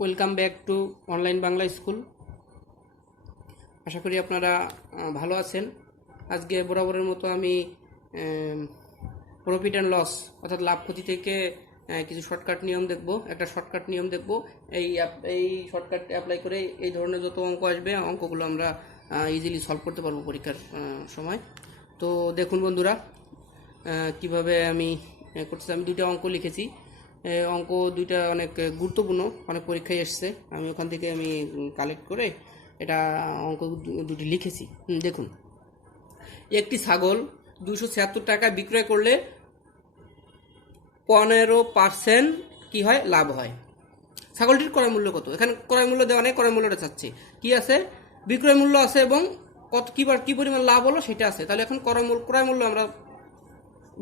Welcome back to online Bangla school. আশা করি আপনারা ভালো আছেন। আজকে বরাবরের মতো আমি প্রফিট অ্যান্ড লস অর্থাৎ লাভ ক্ষতি থেকে কিছু শর্টকাট নিয়ম দেখব। একটা শর্টকাট নিয়ম দেখব। এই শর্টকাট অ্যাপ্লাই করে এই ধরনের যত অঙ্ক আসবে অঙ্কগুলো আমরা ইজিলি সলভ করতে পারবো পরীক্ষার সময়। তো দেখুন বন্ধুরা, কিভাবে আমি করতেছি। আমি দুইটা অঙ্ক লিখেছি। অঙ্ক দুইটা অনেক গুরুত্বপূর্ণ, অনেক পরীক্ষায় এসছে। আমি ওখান থেকে আমি কালেক্ট করে এটা অঙ্ক দুটি লিখেছি। দেখুন, একটি ছাগল 276 টাকায় বিক্রয় করলে 15% কি হয়, লাভ হয়। ছাগলটির ক্রয় মূল্য কত? এখানে ক্রয় মূল্য দেওয়া নেই, ক্রয় মূল্যটা চাচ্ছে। কি আছে? বিক্রয় মূল্য আছে এবং কত কি পরিমাণ লাভ হলো সেটা আছে। তাহলে এখন ক্রয় মূল্য আমরা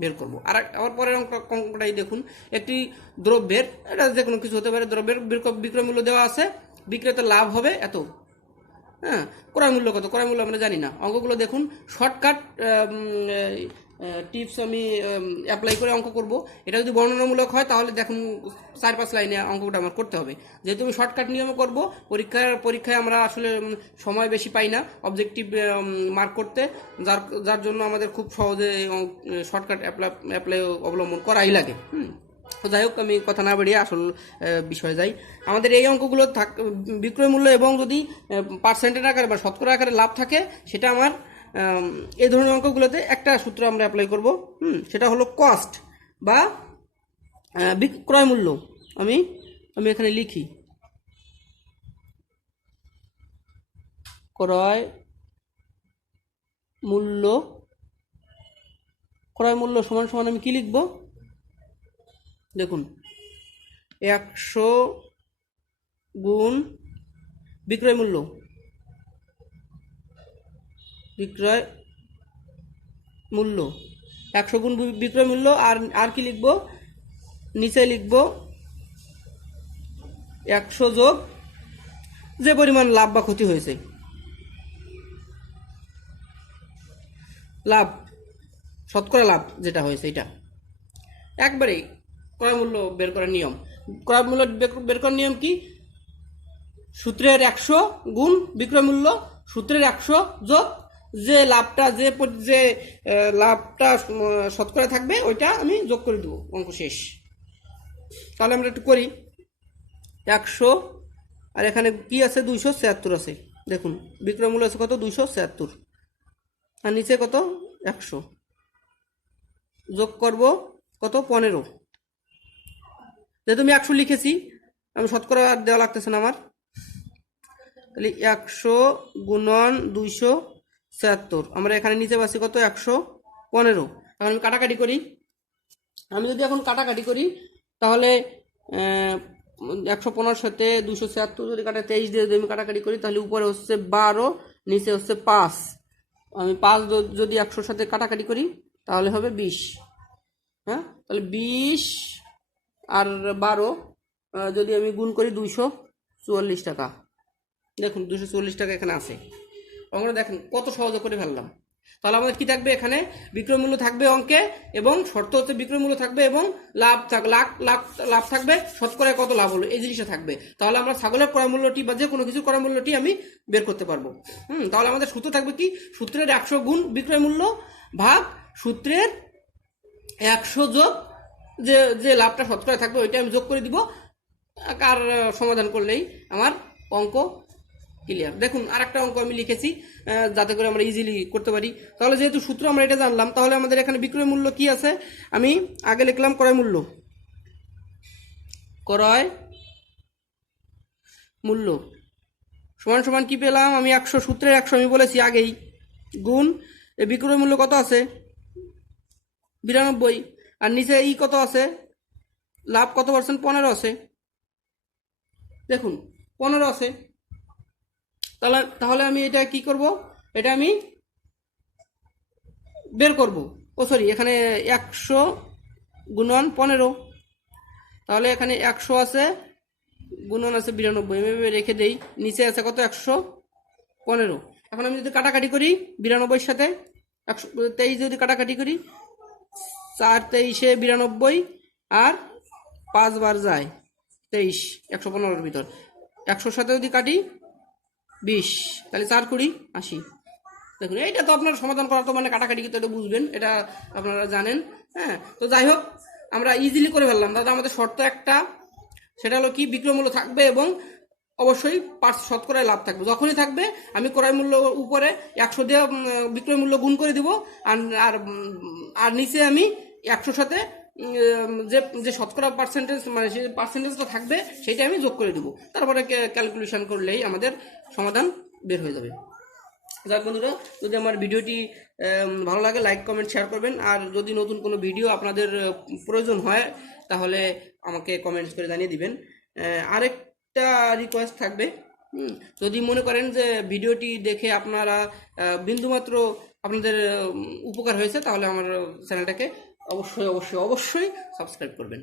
বের করবো। আর আবার পরের অঙ্কটাই দেখুন, একটি দ্রব্যের, এটা যে কোনো কিছু হতে পারে, দ্রব্যের বিক্রয় মূল্য দেওয়া আছে, বিক্রেতার লাভ হবে এত। হ্যাঁ, ক্রয় মূল্য কত? ক্রয় মূল্য আমরা জানি না। অঙ্কগুলো দেখুন, শর্টকাট টিপস আমি অ্যাপ্লাই করে অঙ্ক করব। এটা যদি বর্ণনামূলক হয় তাহলে দেখুন 4-5 লাইনে অঙ্কটা আমার করতে হবে। যেহেতু আমি শর্টকাট নিয়মে করব, পরীক্ষায় আমরা আসলে সময় বেশি পাই না অবজেক্টিভ মার্ক করতে, যার জন্য আমাদের খুব সহজে শর্টকাট অ্যাপ্লাই অবলম্বন করাই লাগে। তো যাই হোক, আমি কথা না বাড়িয়ে আসল বিষয়ে যাই। আমাদের এই অঙ্কগুলো বিক্রয় মূল্য এবং যদি পার্সেন্টেজ আকারে বা শতকরা আকারে লাভ থাকে, সেটা আমার এই ধরনের অঙ্কগুলোতে একটা সূত্র আমরা অ্যাপ্লাই করব। সেটা হলো কস্ট বা ক্রয় মূল্য। আমি এখানে লিখি ক্রয় মূল্য সমান সমান আমি কি লিখব? দেখুন, 100 গুণ বিক্রয় মূল্য, বিক্রয় মূল্য 100 গুণ বিক্রয় মূল্য। আর কি লিখব? নিচে লিখব 100 যোগ যে পরিমাণ লাভ বা ক্ষতি হয়েছে, লাভ, শতকরা লাভ যেটা হয়েছে, এটা একবারেই ক্রয় মূল্য বের করার নিয়ম। ক্রয় মূল্য বের করার নিয়ম কি? সূত্রের 100 গুণ বিক্রয় মূল্য, সূত্রের 100 যোগ যে লাভটা শতকরা থাকবে ওইটা আমি যোগ করে দেবো, অঙ্ক শেষ। তাহলে আমরা একটু করি। 100 আর এখানে কি আছে? 276 আছে। দেখুন, বিক্রয় মূল্য আছে কত? 276। আর নিচে কত? 100। যোগ করব কত? 15। যেহেতু আমি 100 লিখেছি, আমি শতকরা আর দেওয়া লাগতেছে না আমার। তাহলে 100 গুণন 276, আমরা এখানে নিচে পাচ্ছি কত? 115। এখন আমি কাটাকাটি করি। আমি যদি এখন কাটাকাটি করি তাহলে 115 সাথে 276 যদি কাটা 23 দিয়ে যদি আমি কাটাকাটি করি, তাহলে উপরে হচ্ছে 12, নিচে হচ্ছে 5। আমি 5 যদি 100 সাথে কাটাকাটি করি তাহলে হবে 20। হ্যাঁ, তাহলে 20 আর 12 যদি আমি গুণ করি 244 টাকা। দেখুন, 244 টাকা এখানে আছে। আমরা দেখেন কত সহজে করে ফেললাম। তাহলে আমাদের কি থাকবে? এখানে বিক্রয় মূল্য থাকবে অঙ্কে, এবং শর্ত হচ্ছে বিক্রয় মূল্য থাকবে এবং লাভ থাকবে, শতকরা কত লাভ হলো এই জিনিসটা থাকবে। তাহলে আমরা ছাগলের ক্রয় মূল্যটি বা যে কোনো কিছুর ক্রয় মূল্যটি আমি বের করতে পারবো। তাহলে আমাদের সূত্র থাকবে কি? সূত্রের 100 গুণ বিক্রয় মূল্য ভাগ সূত্রের 100 যোগ যে লাভটা শতকরা থাকবে ওইটা আমি যোগ করে দিব। আর সমাধান করলেই আমার অঙ্ক ক্লিয়ার। দেখুন, আর একটা অঙ্ক আমি লিখেছি যাতে করে আমরা ইজিলি করতে পারি। তাহলে যেহেতু সূত্র আমরা এটা জানলাম, তাহলে আমাদের এখানে বিক্রয় মূল্য কি আছে? আমি আগে লিখলাম ক্রয় মূল্য সমান সমান কি পেলাম? আমি 100, সূত্রের 100 আমি বলেছি আগেই, গুণ বিক্রয় মূল্য কত আছে? 92। আর নিচে কত আছে? লাভ কত পার্সেন্ট? 15 আছে। দেখুন, 15 আছে। তাহলে আমি এটা কি করব? এটা আমি বের করব। এখানে 100 গুণন 15। তাহলে এখানে 100 আছে, গুণন আছে 92, এভাবে রেখে দেই। নিচে আছে কত? 115। এখন আমি যদি কাটাকাটি করি 92 সাথে 123 যদি কাটাকাটি করি, 4 23 92 আর 5 বার যায় 23, 115-এর ভিতর 100-র সাথে যদি কাটি 20, তাহলে 4 কুড়ি 80। দেখুন এইটা তো আপনার সমাধান করা তো মানে কাটাকাটি কিন্তু এটা বুঝবেন, এটা আপনারা জানেন। হ্যাঁ, তো যাই হোক আমরা ইজিলি করে ফেললাম। দাদা আমাদের শর্ত একটা, সেটা হলো কি, বিক্রয় মূল্য থাকবে এবং অবশ্যই শতকরায় লাভ থাকবে। যখনই থাকবে আমি ক্রয় মূল্য উপরে 100 দিয়ে বিক্রয় মূল্য গুণ করে দিব, আর আর নিচে আমি 100-র সাথে যে যে শতকরা পার্সেন্টেজ মানে যে পার্সেন্টেজটা থাকবে সেটা আমি যোগ করে দিব। তারপরে ক্যালকুলেশন করলেই আমাদের সমাধান বের হয়ে যাবে। যাক বন্ধুরা, যদি আমার ভিডিওটি ভালো লাগে লাইক কমেন্ট শেয়ার করবেন, আর যদি নতুন কোনো ভিডিও আপনাদের প্রয়োজন হয় তাহলে আমাকে কমেন্টস করে জানিয়ে দিবেন। আরেকটা রিকোয়েস্ট থাকবে, যদি মনে করেন যে ভিডিওটি দেখে আপনারা বিন্দুমাত্র আপনাদের উপকার হয়েছে, তাহলে আমার চ্যানেলটাকে অবশ্যই অবশ্যই অবশ্যই সাবস্ক্রাইব করবেন।